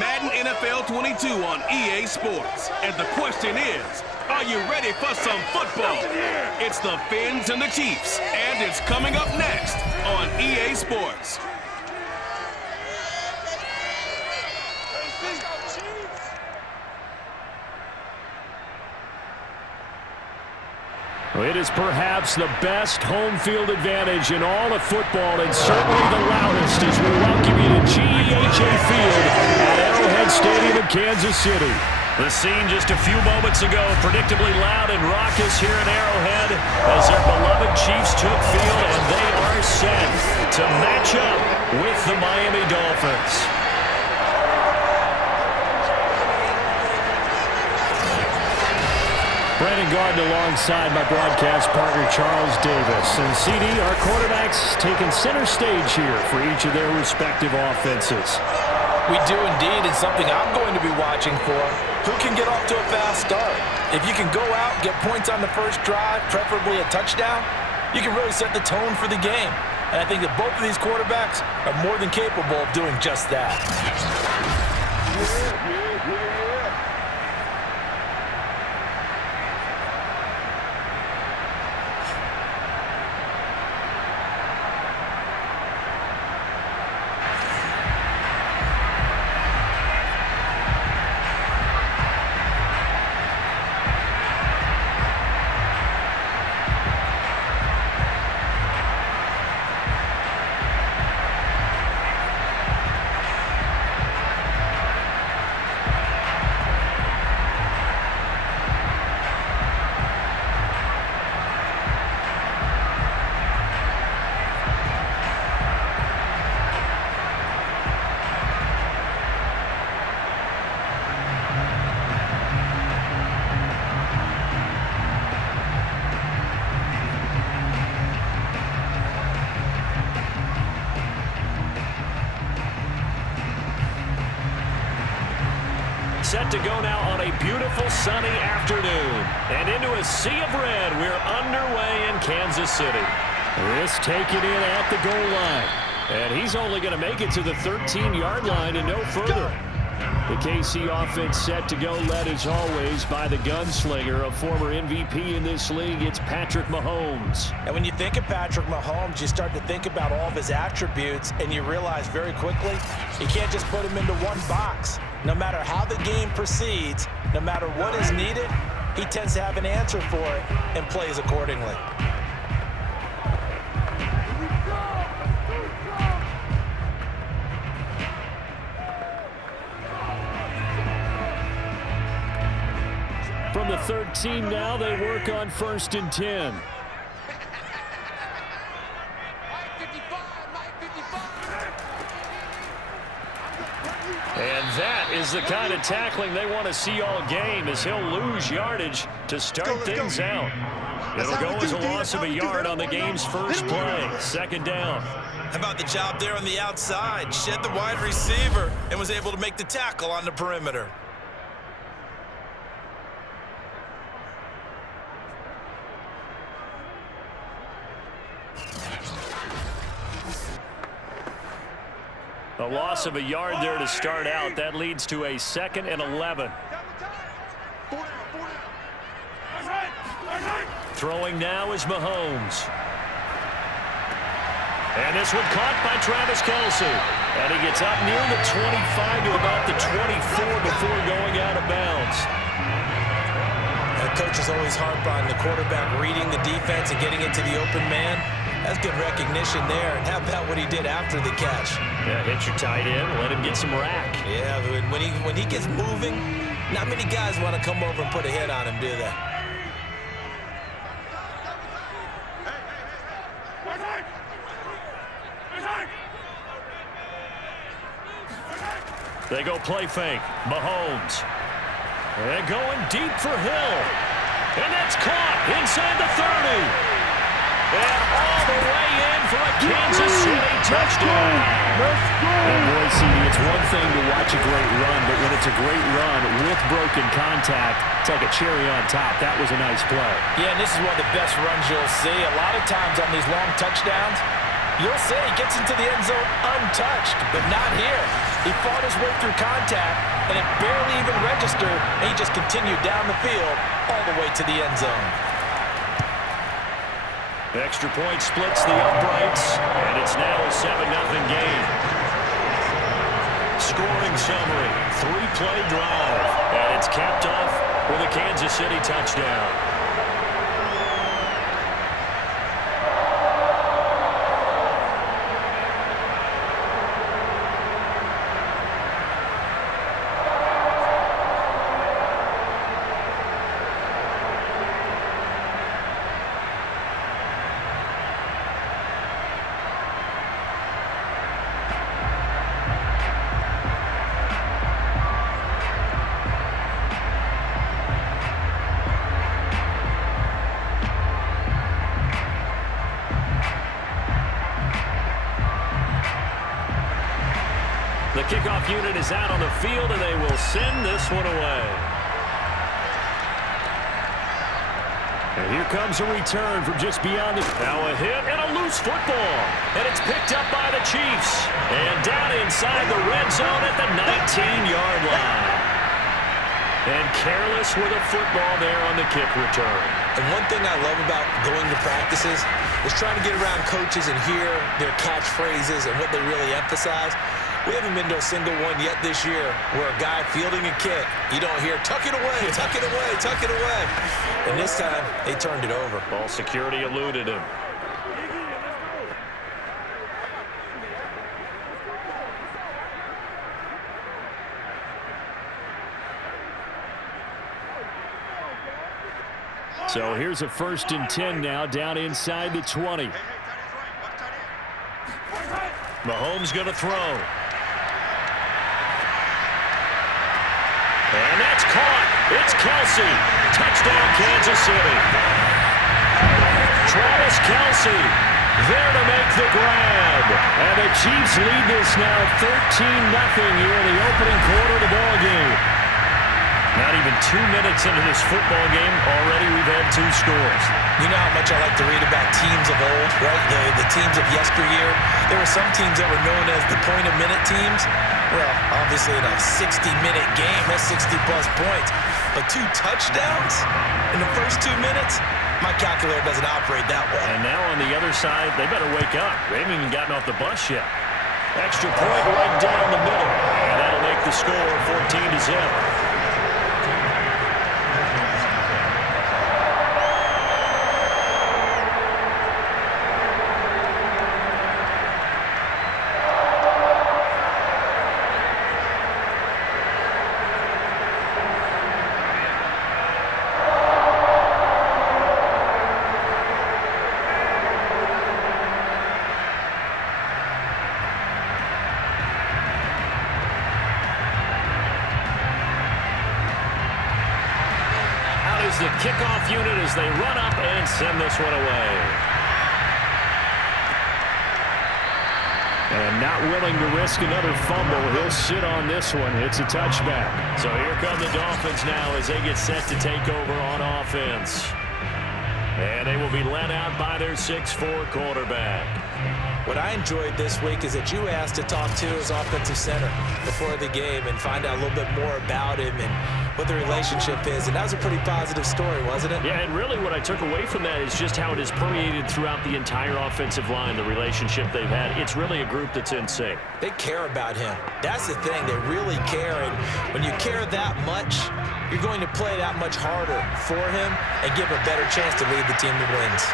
Madden NFL 22 on EA Sports. And the question is, are you ready for some football? It's the Fins and the Chiefs, and it's coming up next on EA Sports. It is perhaps the best home field advantage in all of football, and certainly the loudest as we welcome you to GEHA Field at Arrowhead Stadium in Kansas City. The scene just a few moments ago, predictably loud and raucous here in Arrowhead as their beloved Chiefs took field, and they are set to match up with the Miami Dolphins. Brandon Garden alongside my broadcast partner Charles Davis. And CD, our quarterbacks taking center stage here for each of their respective offenses. We do indeed, and something I'm going to be watching for. Who can get off to a fast start? If you can go out, get points on the first drive, preferably a touchdown, you can really set the tone for the game. And I think that both of these quarterbacks are more than capable of doing just that. Set to go now on a beautiful sunny afternoon. And into a sea of red, we're underway in Kansas City. This taken in at the goal line. And he's only going to make it to the 13-yard line and no further. The KC offense set to go, led as always by the gunslinger, a former MVP in this league. It's Patrick Mahomes. And when you think of Patrick Mahomes, you start to think about all of his attributes, and you realize very quickly you can't just put him into one box. No matter how the game proceeds, no matter what is needed, he tends to have an answer for it and plays accordingly. From the 13 now, they work on 1st and 10. And that is the kind of tackling they want to see all game, as he'll lose yardage to start things out. It'll go as a loss of a yard on the game's first play. 2nd down. How about the job there on the outside? Shed the wide receiver and was able to make the tackle on the perimeter. A loss of a yard there to start out. That leads to a 2nd and 11. Throwing now is Mahomes. And this one caught by Travis Kelce. And he gets up near the 25 to about the 24 before going out of bounds. Coaches always harp on the quarterback reading the defense and getting into the open man. That's good recognition there. And how about what he did after the catch? Yeah, hit your tight end, let him get some rack. Yeah, when he gets moving, not many guys want to come over and put a hit on him, do they? They go play fake. Mahomes. And going deep for Hill. And that's caught inside the 30. And all the way in for a Kansas City touchdown. And boy, CD, it's one thing to watch a great run, but when it's a great run with broken contact, it's like a cherry on top. That was a nice play. Yeah, and this is one of the best runs you'll see. A lot of times on these long touchdowns, You'll say he gets into the end zone untouched, but not here. He fought his way through contact, and it barely even registered, and he just continued down the field all the way to the end zone. Extra point splits the uprights, and it's now a 7-0 game. Scoring summary, 3-play drive, and it's capped off with a Kansas City touchdown. The kickoff unit is out on the field, and they will send this one away. And here comes a return from just beyond the... Now a hit and a loose football. And it's picked up by the Chiefs. And down inside the red zone at the 19-yard line. And careless with a football there on the kick return. And one thing I love about going to practices is trying to get around coaches and hear their catchphrases and what they really emphasize. We haven't been to a single one yet this year where a guy fielding a kick, you don't hear, tuck it away, tuck it away, tuck it away. And this time, they turned it over. Ball security eluded him. So here's a 1st and 10 now, down inside the 20. Mahomes going to throw. And that's caught. It's Kelsey. Touchdown, Kansas City. Travis Kelsey there to make the grab. And the Chiefs lead this now 13-0 here in the opening quarter of the ball game. Not even 2 minutes into this football game, already we've had 2 scores. You know how much I like to read about teams of old, right? The teams of yesteryear. There were some teams that were known as the point-a-minute teams. Well, obviously in a 60-minute game, that's 60-plus points. But 2 touchdowns in the first 2 minutes? My calculator doesn't operate that way. And now on the other side, they better wake up. They haven't even gotten off the bus yet. Extra point right down the middle. And that'll make the score 14-0. The kickoff unit as they run up and send this one away. And not willing to risk another fumble, he'll sit on this one. It's a touchback. So here come the Dolphins now as they get set to take over on offense. And they will be led out by their 6'4" quarterback. What I enjoyed this week is that you asked to talk to his offensive center before the game and find out a little bit more about him and what the relationship is. And that was a pretty positive story, wasn't it? Yeah, and really what I took away from that is just how it has permeated throughout the entire offensive line, the relationship they've had. It's really a group that's in sync. They care about him. That's the thing. They really care. And when you care that much, you're going to play that much harder for him and give a better chance to lead the team to wins.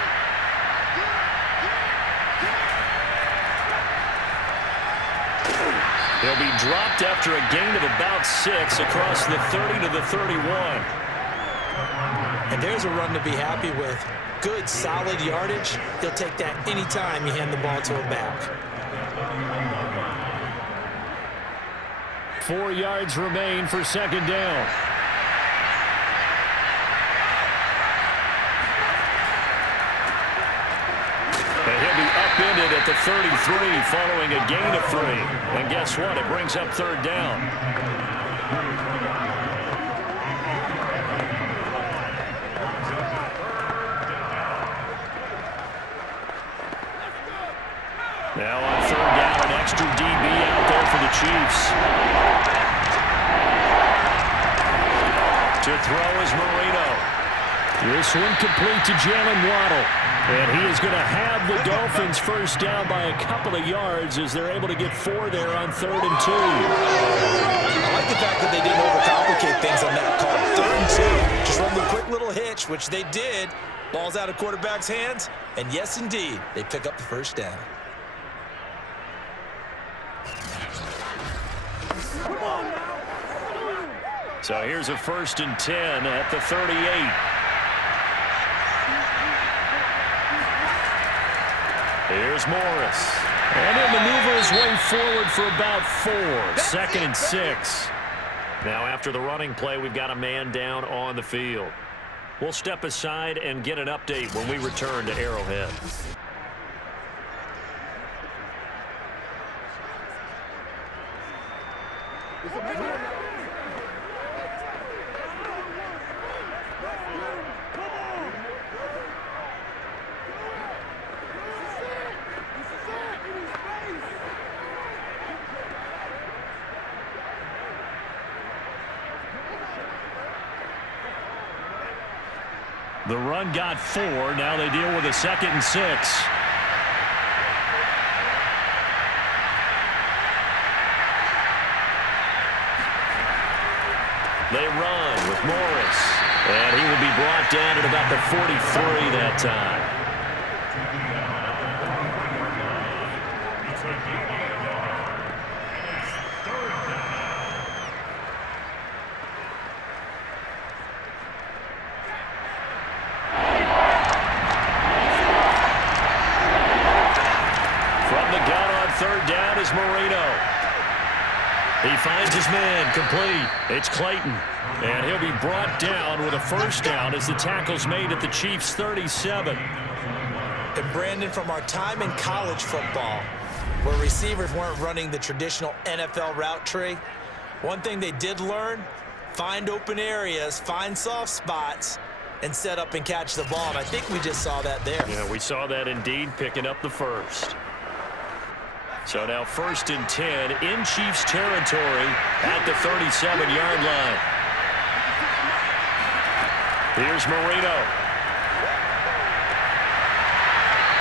He'll be dropped after a gain of about 6 across the 30 to the 31. And there's a run to be happy with. Good, solid yardage. He'll take that anytime you hand the ball to him back. 4 yards remain for 2nd down. And he'll be upended at the 33 following a gain of 3. And guess what? It brings up 3rd down. Now on third down, an extra DB out there for the Chiefs. To throw is Marino. This one complete to Jalen Waddle. And he is going to have the Dolphins first down by a couple of yards as they're able to get 4 there on 3rd and 2. I like the fact that they didn't overcomplicate things on that call. 3rd and 2. Just run the quick little hitch, which they did. Ball's out of quarterback's hands. And yes, indeed, they pick up the first down. So here's a 1st and 10 at the 38. Here's Morris. And he'll maneuver his way forward for about 4. 2nd and 6. Now after the running play, we've got a man down on the field. We'll step aside and get an update when we return to Arrowhead. The run got 4. Now they deal with a 2nd and 6. They run with Morris. And he will be brought down at about the 43 that time. Marino. He finds his man complete. It's Clayton. And he'll be brought down with a first down as the tackle's made at the Chiefs' 37. And Brandon, from our time in college football, where receivers weren't running the traditional NFL route tree, one thing they did learn, find open areas, find soft spots, and set up and catch the ball. And I think we just saw that there. Yeah, we saw that indeed, picking up the first. So now 1st and 10 in Chiefs territory at the 37-yard line. Here's Marino.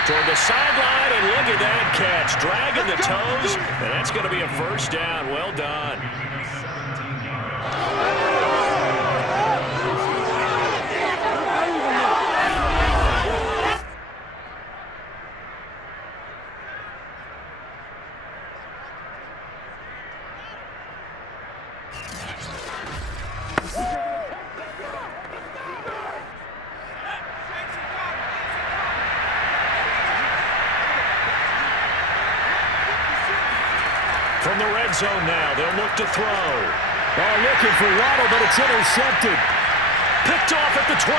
Toward the sideline, and look at that catch. Dragging the toes, and that's going to be a first down. Well done. From the red zone now, they'll look to throw. Oh, looking for Waddle, but it's intercepted. Picked off at the 12.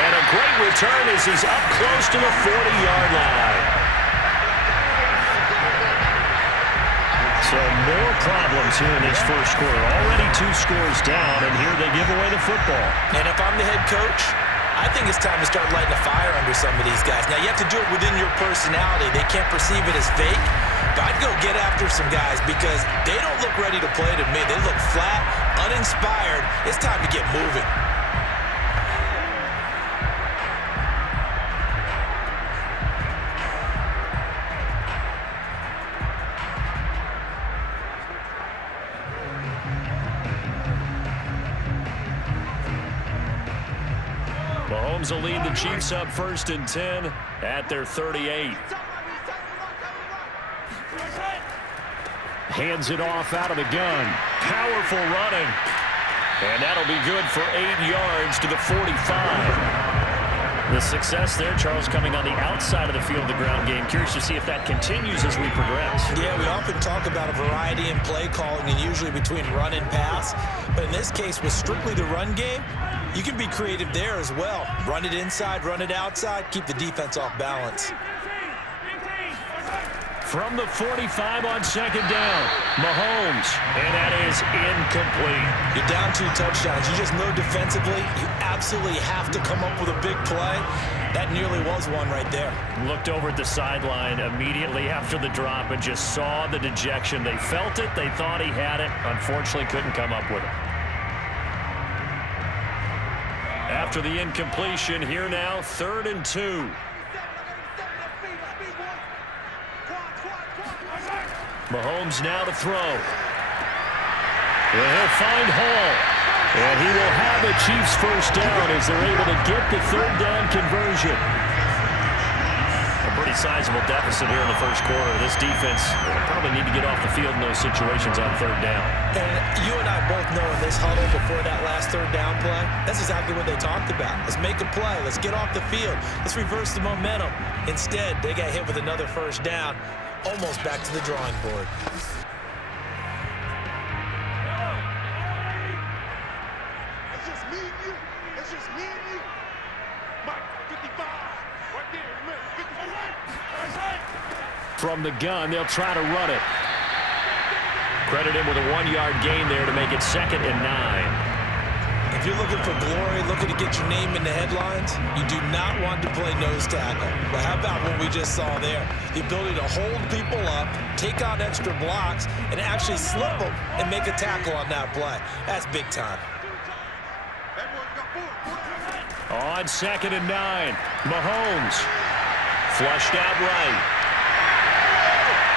And a great return as he's up close to the 40-yard line. So more problems here in this first quarter. Already 2 scores down, and here they give away the football. And if I'm the head coach, I think it's time to start lighting a fire under some of these guys. Now, you have to do it within your personality. They can't perceive it as fake. But I'd go get after some guys because they don't look ready to play to me. They look flat, uninspired. It's time to get moving. Mahomes will lead the Chiefs up 1st and 10 at their 38. Hands it off out of the gun. Powerful running. And that'll be good for 8 yards to the 45. The success there, Charles, coming on the outside of the field, the ground game. Curious to see if that continues as we progress. Yeah, we often talk about a variety in play calling and usually between run and pass. But in this case, with strictly the run game, you can be creative there as well. Run it inside, run it outside, keep the defense off balance. From the 45 on 2nd down, Mahomes, and that is incomplete. You're down 2 touchdowns. You just know defensively you absolutely have to come up with a big play. That nearly was one right there. Looked over at the sideline immediately after the drop and just saw the dejection. They felt it. They thought he had it. Unfortunately, couldn't come up with it. After the incompletion, here now, 3rd and 2. Mahomes now to throw. And he'll find Hall. And he will have a Chiefs first down as they're able to get the 3rd down conversion. A pretty sizable deficit here in the first quarter. This defense will probably need to get off the field in those situations on 3rd down. And you and I both know in this huddle before that last 3rd down play, that's exactly what they talked about. Let's make a play. Let's get off the field. Let's reverse the momentum. Instead, they got hit with another first down, almost back to the drawing board. From the gun, they'll try to run it. Credit him with a 1-yard gain there to make it 2nd and 9. If you're looking for glory, looking to get your name in the headlines, you do not want to play nose tackle. But how about what we just saw there? The ability to hold people up, take on extra blocks, and actually slip them and make a tackle on that play. That's big time. On 2nd and 9, Mahomes flushed out right.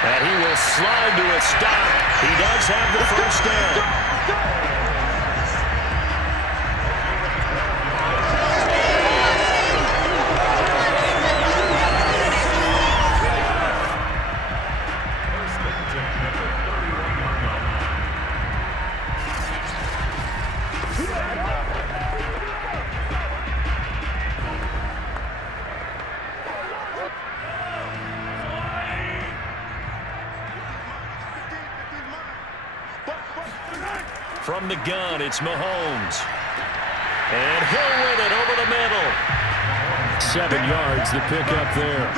And he will slide to a stop. He does have the first down. From the gun, it's Mahomes. And he'll win it over the middle. 7 yards, the pickup there.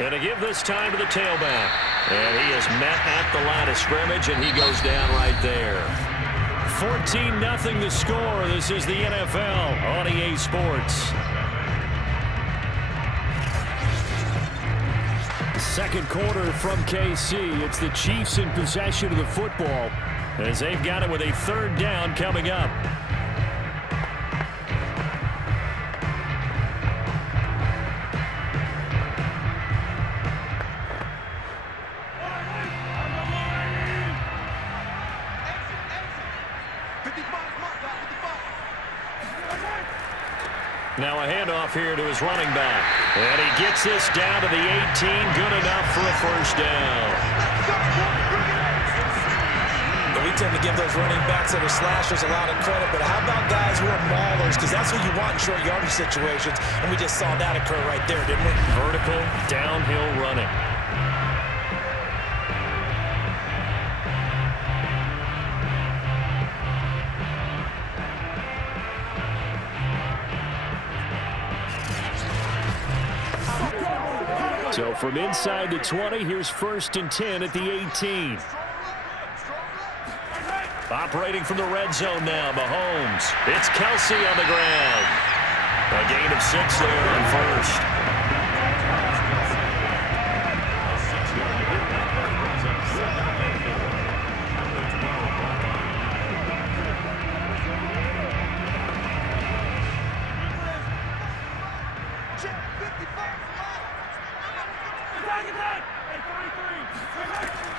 And to give this time to the tailback. And he is met at the line of scrimmage, and he goes down right there. 14-0 the score. This is the NFL on EA Sports. Second quarter from KC. It's the Chiefs in possession of the football as they've got it with a 3rd down coming up. Now a handoff here to his running back. And he gets this down to the 18. Good enough for a first down. We tend to give those running backs that are slashers a lot of credit, but how about guys who are maulers? Because that's what you want in short yardage situations, and we just saw that occur right there, didn't we? Vertical, downhill running. So from inside the 20, here's 1st and 10 at the 18. Operating from the red zone now, Mahomes. It's Kelsey on the ground. A gain of 6 there on 1st.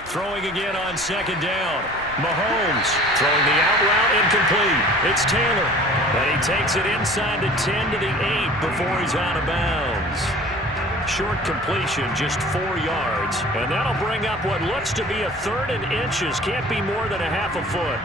Throwing again on 2nd down. Mahomes throwing the out route incomplete. It's Taylor. And he takes it inside the 10 to the 8 before he's out of bounds. Short completion, just 4 yards. And that'll bring up what looks to be a 3rd and inches. Can't be more than a half a foot.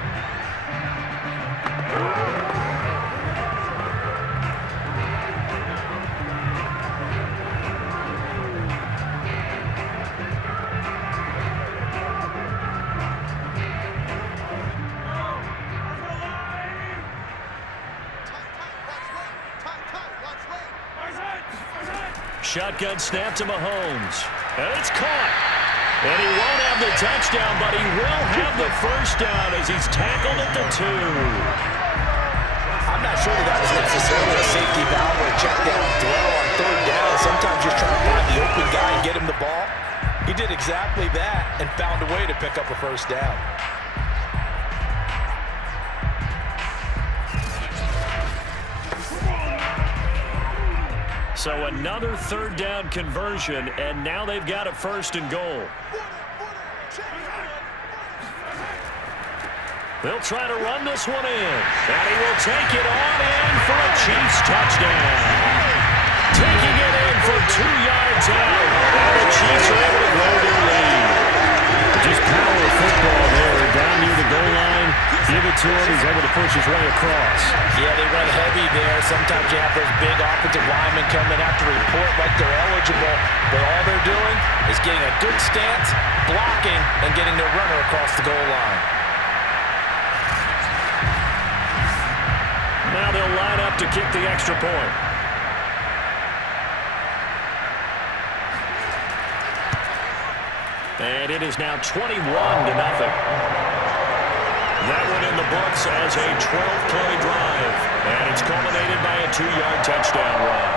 shotgun snap to Mahomes. And it's caught. And he won't have the touchdown, but he will have the first down as he's tackled at the 2. I'm not sure that was necessarily a safety valve or a check down throw on third down. Sometimes just trying to find the open guy and get him the ball. He did exactly that and found a way to pick up a first down. So another third down conversion, and now they've got a 1st and goal. They'll try to run this one in, and he will take it on in for a Chiefs touchdown. Taking it in for 2 yards out, and the Chiefs are able to grow their lead. Just power football there, down near the goal line. Give it to him, he's able to push his way across. Yeah, they went heavy there. Sometimes you have those big offensive linemen come in after report like they're eligible, but all they're doing is getting a good stance, blocking, and getting their runner across the goal line. Now they'll line up to kick the extra point. And it is now 21-0. That one in the books as a 12-play drive. And it's culminated by a 2-yard touchdown run.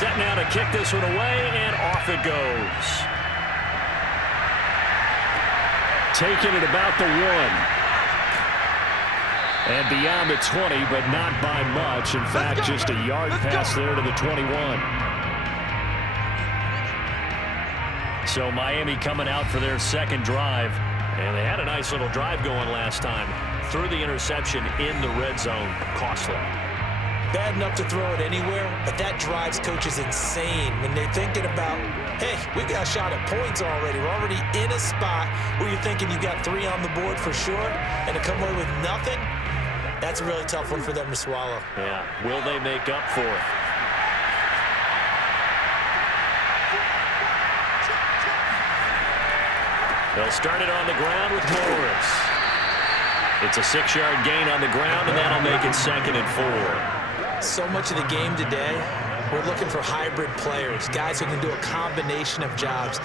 Set now to kick this one away, and off it goes. Taking it about the 1. And beyond the 20, but not by much. In fact, just a yard pass there to the 21. So Miami coming out for their second drive. And they had a nice little drive going last time. Threw the interception in the red zone. Costly. Bad enough to throw it anywhere, but that drives coaches insane when they're thinking about, hey, we got a shot at points already. We're already in a spot where you're thinking you got 3 on the board for sure, and to come away with nothing, that's a really tough one for them to swallow. Yeah, will they make up for it? They'll start it on the ground with Morris. It's a 6-yard gain on the ground, and that'll make it 2nd and 4. So much of the game today, we're looking for hybrid players, guys who can do a combination of jobs.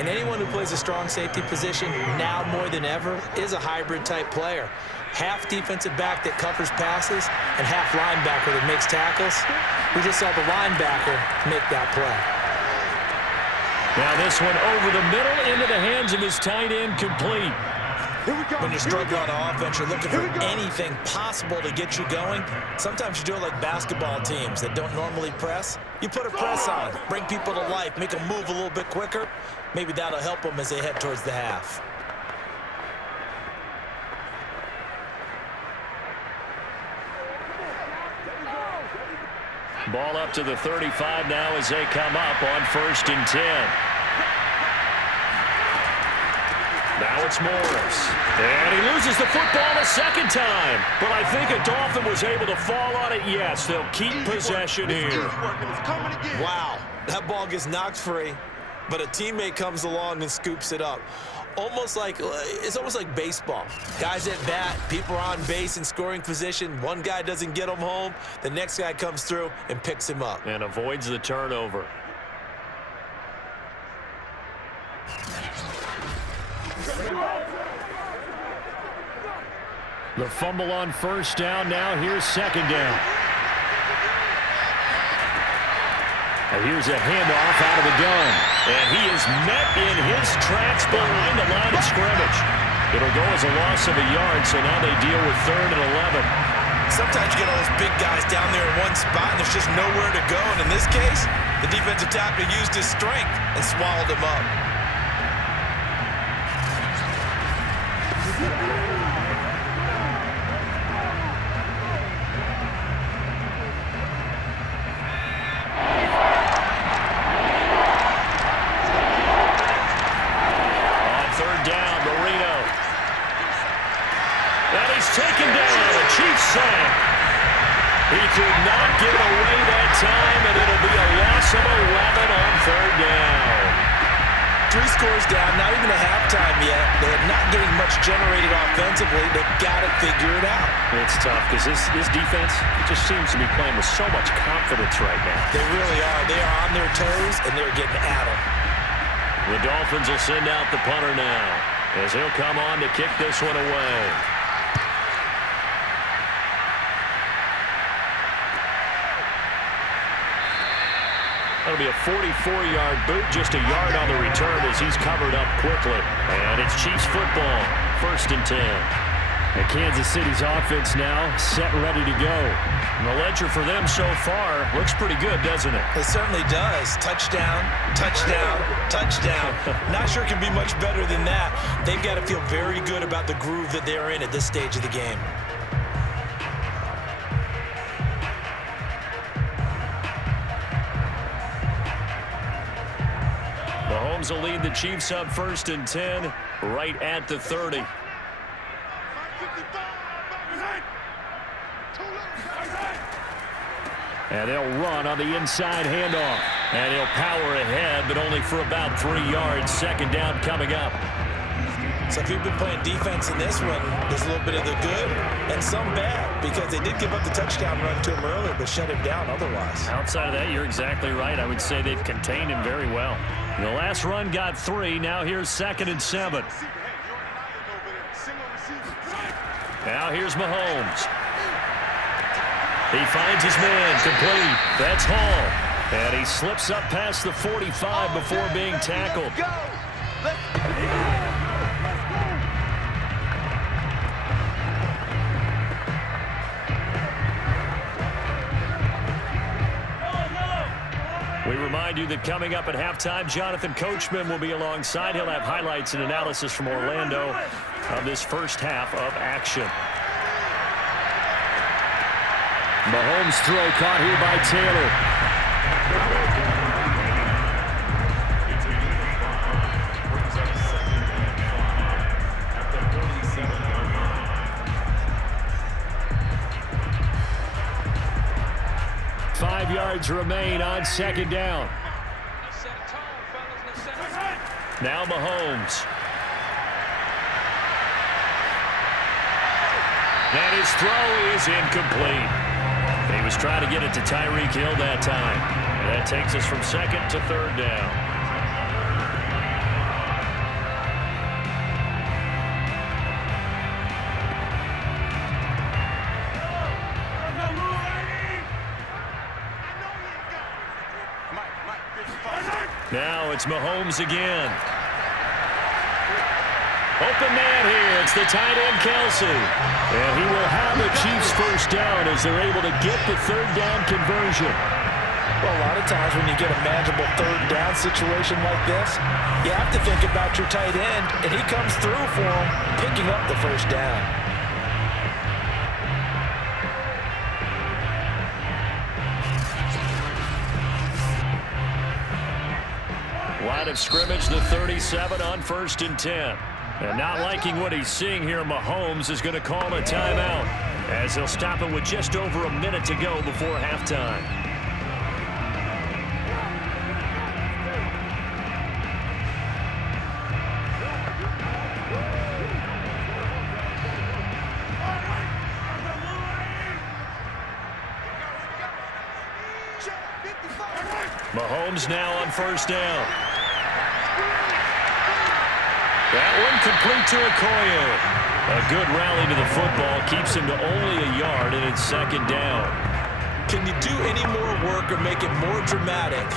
And anyone who plays a strong safety position, now more than ever, is a hybrid-type player. Half defensive back that covers passes and half linebacker that makes tackles. We just saw the linebacker make that play. Now this one over the middle into the hands of his tight end, complete. When you're struggling on offense, you're looking for anything possible to get you going. Sometimes you do it like basketball teams that don't normally press. You put a press on, bring people to life, make them move a little bit quicker. Maybe that'll help them as they head towards the half. Ball up to the 35 now as they come up on 1st and 10. Now it's Morris. And he loses the football a second time. But I think a Dolphin was able to fall on it. Yes, they'll keep possession here. Wow, that ball gets knocked free, but a teammate comes along and scoops it up. It's almost like baseball. Guys at bat, people are on base in scoring position. One guy doesn't get him home. The next guy comes through and picks him up. And avoids the turnover. The fumble on 1st down. Now here's 2nd down. And here's a handoff out of the gun. And he is met in his tracks behind the line of scrimmage. It'll go as a loss of a yard, so now they deal with 3rd and 11. Sometimes you get all those big guys down there in one spot, and there's just nowhere to go. And in this case, the defensive tackle used his strength and swallowed him up. On third down, Marino. And he's taken down. A Chiefs sack. He could not get it away that time, and it'll be a loss of 11 on third down. 3 scores down, not even a halftime yet. They're not getting much generated offensively. They've got to figure it out. It's tough because this defense just seems to be playing with so much confidence right now. They really are. They are on their toes, and they're getting at them. The Dolphins will send out the punter now as he'll come on to kick this one away. That'll be a 44-yard boot, just a yard on the return as he's covered up quickly. And it's Chiefs football, 1st and 10. And Kansas City's offense now set and ready to go. And the ledger for them so far looks pretty good, doesn't it? It certainly does. Touchdown, touchdown, touchdown. Not sure it can be much better than that. They've got to feel very good about the groove that they're in at this stage of the game. Mahomes will lead the Chiefs up 1st and 10, right at the 30. And they'll run on the inside handoff. And he'll power ahead, but only for about 3 yards. 2nd down coming up. So if you've been playing defense in this one, there's a little bit of the good and some bad, because they did give up the touchdown run to him earlier, but shut him down otherwise. Outside of that, you're exactly right. I would say they've contained him very well. The last run got 3. Now here's 2nd and 7. Now here's Mahomes. He finds his man, complete. That's Hall. And he slips up past the 45 before being tackled. We remind you that coming up at halftime, Jonathan Coachman will be alongside. He'll have highlights and analysis from Orlando of this first half of action. Mahomes' throw caught here by Taylor. Five yards remain on 2nd down. Now Mahomes. And his throw is incomplete. He was trying to get it to Tyreek Hill that time. And that takes us from 2nd to 3rd down. Now it's Mahomes again. Open man here. It's the tight end, Kelsey. And he will have the Chiefs first down as they're able to get the 3rd down conversion. Well, a lot of times when you get a manageable 3rd down situation like this, you have to think about your tight end, and he comes through for him, picking up the 1st down. Line of scrimmage, the 37 on 1st and 10. And not liking what he's seeing here, Mahomes is going to call a timeout as he'll stop it with just over a minute to go before halftime. Mahomes now on 1st down. That one complete to Okoye. A good rally to the football keeps him to only a yard, and it's 2nd down. Can you do any more work or make it more dramatic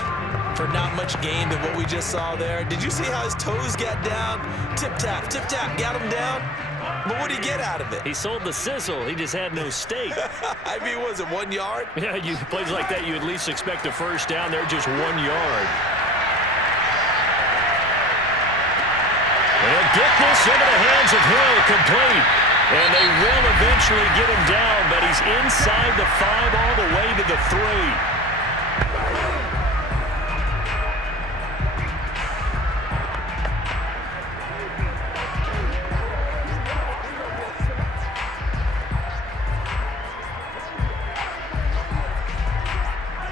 for not much gain than what we just saw there? Did you see how his toes got down? Tip-tap, got him down. But what did he get out of it? He sold the sizzle. He just had no steak. I mean, was it 1 yard? Yeah, plays like that, you at least expect a first down. They're just 1 yard. They'll get this into the hands of Hill, complete. And they will eventually get him down, but he's inside the 5 all the way to the 3.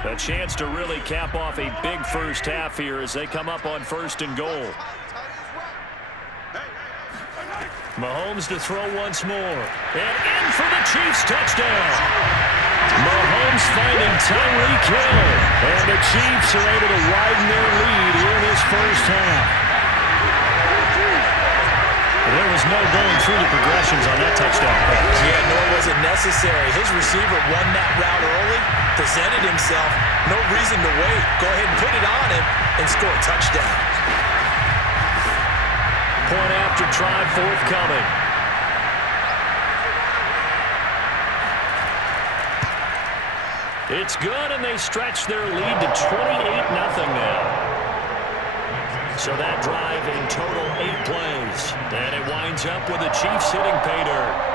A chance to really cap off a big first half here as they come up on 1st and goal. Mahomes to throw once more. And in for the Chiefs touchdown. Mahomes finding Tyreek Hill. And the Chiefs are able to widen their lead here in this first half. There was no going through the progressions on that touchdown pass. Yeah, nor was it necessary. His receiver won that route early, presented himself. No reason to wait. Go ahead and put it on him and score a touchdown. Point after try forthcoming. It's good, and they stretch their lead to 28-0 now. So that drive in total 8 plays. And it winds up with the Chiefs hitting pay dirt.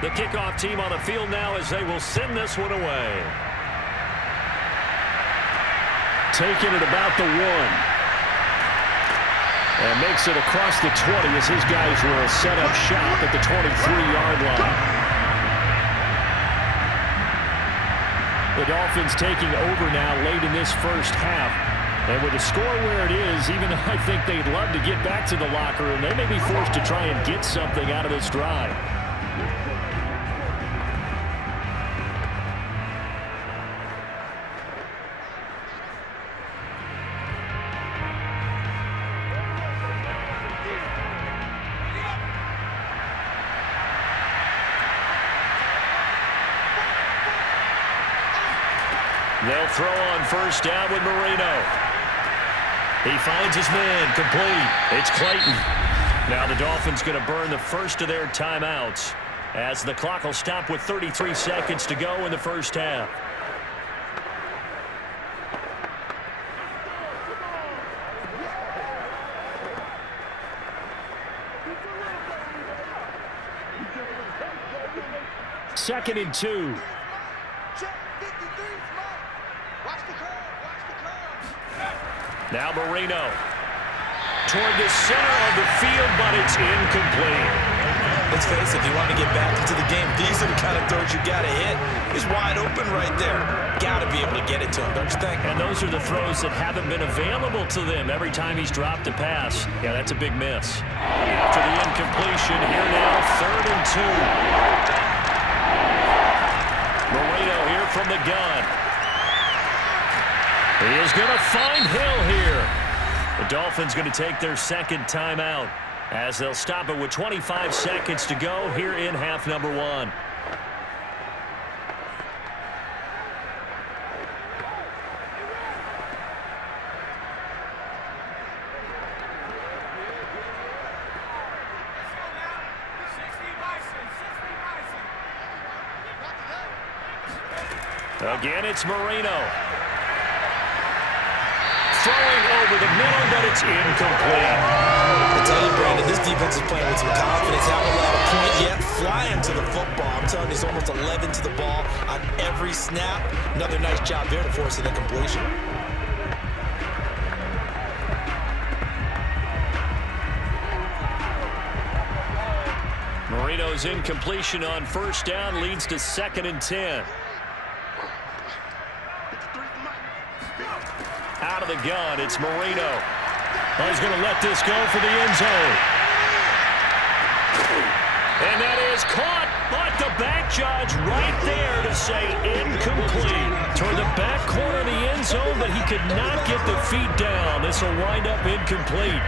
The kickoff team on the field now as they will send this one away. Taking it about the 1. And makes it across the 20 as his guys will set up shop at the 23-yard line. The Dolphins taking over now late in this first half. And with the score where it is, even though I think they'd love to get back to the locker room, they may be forced to try and get something out of this drive. They'll throw on first down with Marino. He finds his man, complete. It's Clayton. Now the Dolphins going to burn the first of their timeouts as the clock will stop with 33 seconds to go in the first half. Second and 2. Now Marino toward the center of the field, but it's incomplete. Let's face it, if you want to get back into the game, these are the kind of throws you got to hit. He's wide open right there. Got to be able to get it to him, don't you think? And those are the throws that haven't been available to them every time he's dropped a pass. Yeah, that's a big miss. After the incompletion, here now, 3rd and 2. Marino here from the gun. He is going to find Hill here. The Dolphins going to take their second timeout as they'll stop it with 25 seconds to go here in half number 1. Again, it's Marino. Throwing over the middle, but it's incomplete. I tell you, Brandon, this defense is playing with some confidence. Haven't allowed a point yet. Flying to the football. I'm telling you, it's almost 11 to the ball on every snap. Another nice job there to force an incompletion. Marino's incompletion on first down leads to 2nd and 10. Out of the gun, it's Marino. Oh, he's going to let this go for the end zone. And that is caught But the back judge right there to say incomplete. Toward the back corner of the end zone, but he could not get the feet down. This will wind up incomplete.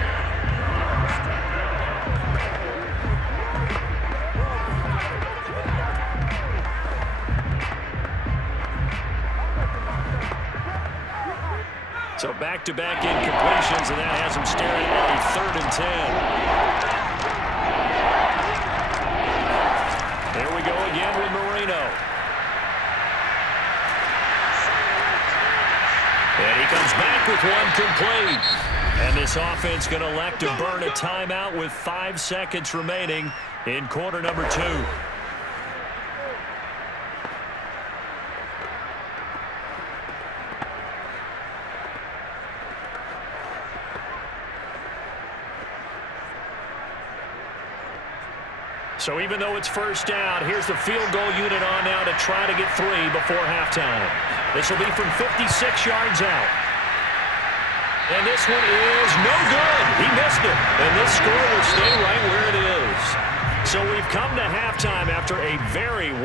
So back-to-back incompletions, and that has him staring at a 3rd and 10. Here we go again with Marino. And he comes back with one complete. And this offense going to elect to burn a timeout with 5 seconds remaining in quarter number 2. So even though it's first down, here's the field goal unit on now to try to get 3 before halftime. This will be from 56 yards out. And this one is no good. He missed it. And this score will stay right where it is. So we've come to halftime after a very